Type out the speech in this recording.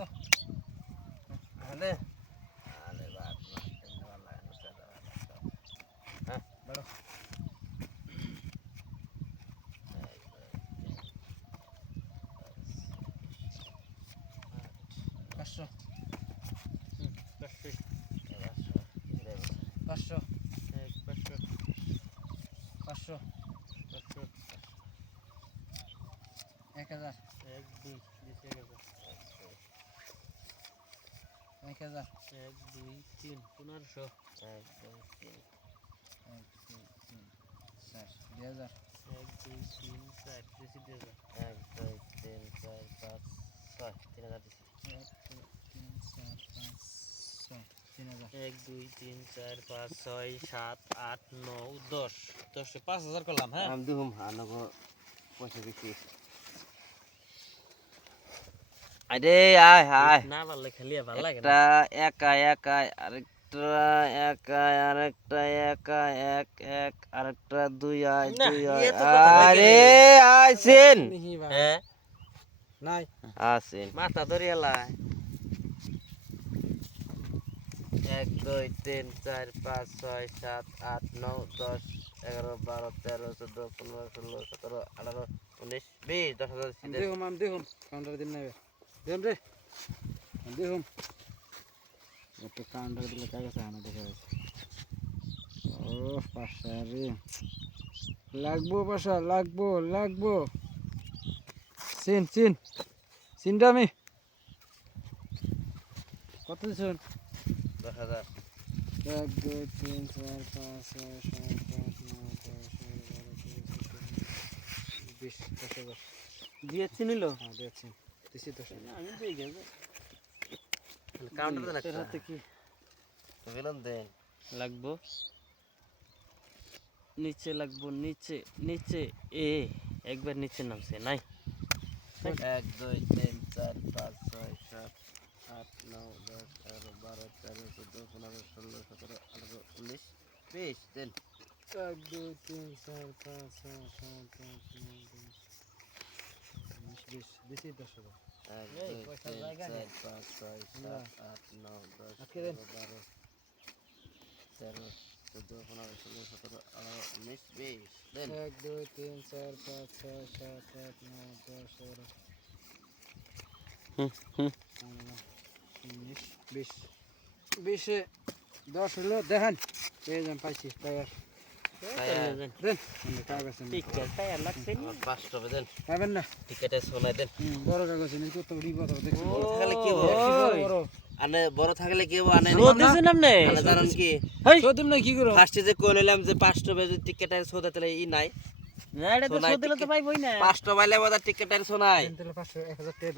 তো আলে আলে বাদ না হ্যাঁ বড় 500 500 500 1000 1000 1 2 3 1500 1 2 3 1 2 3 4 2000 1 2 3 4 দিছি 2000 1 2 3 4 5 6 3000 দিছি 1 2 3 4 5 6 3000 1 2 3 4 5 6 7 8 9 10 10 5000 করলাম হ্যাঁ আমি দুম আনগো পয়সা বেশি আরে আয় আয় না ভালো খালি ভালো লাগে একটা একা একা আরেকটা একা আরেকটা একা এক এক আরেকটা দুই আয় না, দুই এ তো কথা কই আরে গেলে। আইছেন নিহি ভাই হ্যাঁ নাই আছেন মাথা ধরিয়ালাই 1 2 3 4 5 6 7 8 9 10 11 12 13 14 15 16 17 18 19 20 10000 আমি দেখুম কাউন্টার দিন নেবে দেন রে আমি দেখুম একটু কাউন্টার দিলে কাগজে আনা দেখা যাচ্ছে ও পাশা রে লাগবো চিনটা আমি কত দিচ্ছেন 10000 1 2 3 4 5 6 7 8 9 10 11 12 13 14 15 20 দিয়েছি নিল হ্যাঁ দিয়েছি দিছি 10,000 আমি দিয়ে গেছে কাউন্টার দেন একটা হাতে কি গেলাম দেন লাগবো নিচে লাগবো নিচে এ একবার নিচে নামছে নাই 1 2 3 4 5 6 7 8 9 10 11 12 13 14 15 16 17 18 19 20 দেন 1 2 3 4 5 6 7 8 9 10 20 দিছি 10,000 1 এই, 2 পয়সার 3 জায়গা 4 নেই। 5 6 না। 7 8 9 10 আটকে দেন। 11 12 13 14 15 16 17 18 19 20 দেন 1 2 3 4 5 6 7 8 9 10 11 19 20 20 এ 10 হলো দেখেন এই যে পাইছি টায়ার দেন দেন আমি কাগজ নিয়ে টিকেট টায়ার লাগছে নি 5 টাকা দেন পাবেন না টিকেটে সোনাই দেন বড় কাগজ নিয়ে কত রিবা দাও দেখছি বড় থাকলে কি বড় হবে বড় আনে বড় থাকলে কি হবে আনে শোধ দিছেন আপনি আনে জানেন কি সদিম না কি করো ফার্স্টে যে কই নিলাম যে 5 টাকা যদি টিকেটের সোদা তাহলে ই নাই না এটা তো সোনাই শোধ দিলে তো ticket- পাইবই না 5 টাকা পাইলে বাদা টিকেটের সোনাই তাহলে 500 1000 টাকা